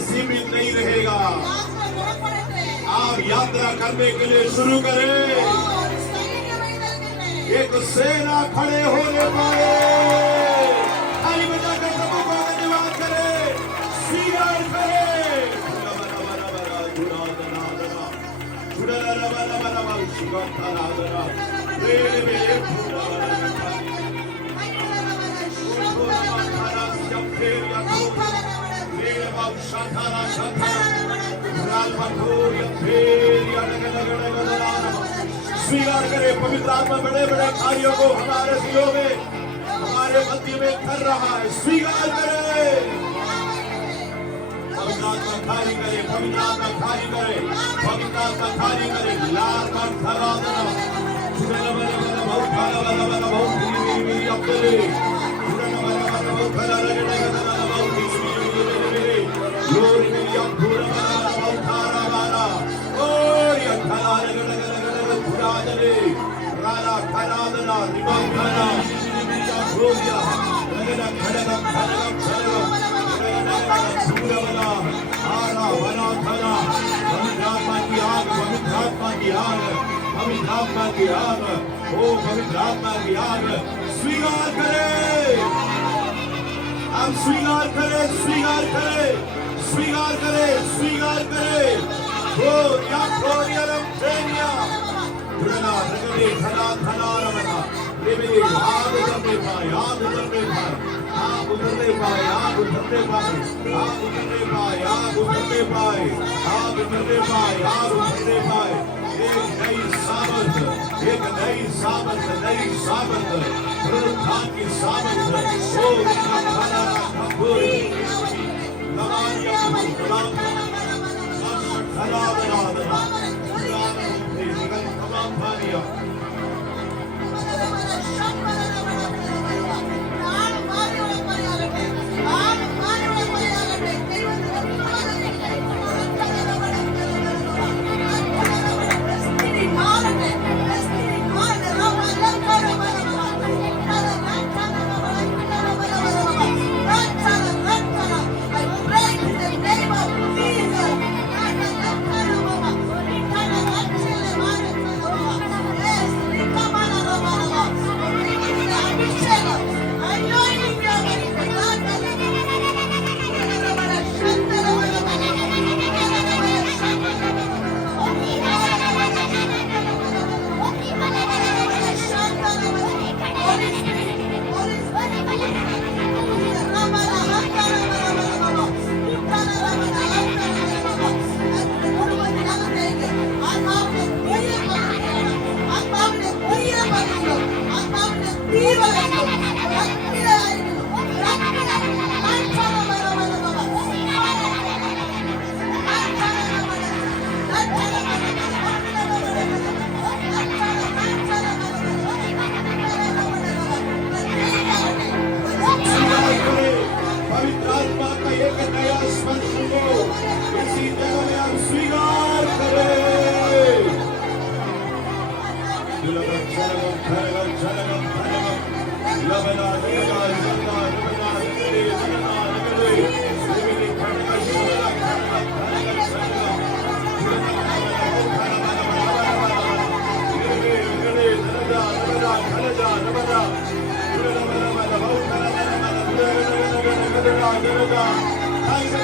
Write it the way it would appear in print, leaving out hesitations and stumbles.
सीमित नहीं रहेगा। आप यात्रा करने के लिए शुरू करें। एक सेना खड़े होने पाए। ताली बजाकर सबों को धन्यवाद करें, स्वीकार करें। स्वीकार करें, पवित्र आत्मा बड़े बड़े कार्यों को हमारे दिलों में, हमारे मध्य में कर रहा है। स्वीकार करें, पवित्र आत्मा खाली करे, पवित्र आत्मा खाली करे, पवित्र आत्मा खाली करे। लाल पर खड़ा देना बहुत खाना वाला वाला बहुत मेरी अपने बहुत खड़ा लगेगा बहुत ग्लोरी मेरी पूरा बहुत खाना वाला ओ ये खाना लगेगा पूरा जले राला खाना देना रिबन खाना ग्लोरिया लगेगा खड़ेगा पूरा वाला आरा बना खाना पवित्र आत्मा की आग, पवित्र आत्मा की आग, पवित्र आत्मा की आग, ओ पवित्र आत्मा की आग। स्वीकार करें, हम स्वीकार करें, स्वीकार करें, स्वीकार करें, स्वीकार करें। ग्लोरिया ग्लोरिया रमतेनिया पुराना रगड़े खड़ा खड़ा रमना ये मेरी आग उतरने पाए, आग उतरने पाए, आग उतरने पाए, आग उतरने पाए, आग उतरने पाए, आग उतरने पाए, आग उतरने पाए, आग उतरने पाए। एक नई सामर्थ, एक नई सामर्थ, नई सामर्थ, पुनरुत्थान की सामर्थ। ओ खाना खबूरी नमानिया खुदा खला बना देना खुदा ने निकल तमाम भानिया Thank you.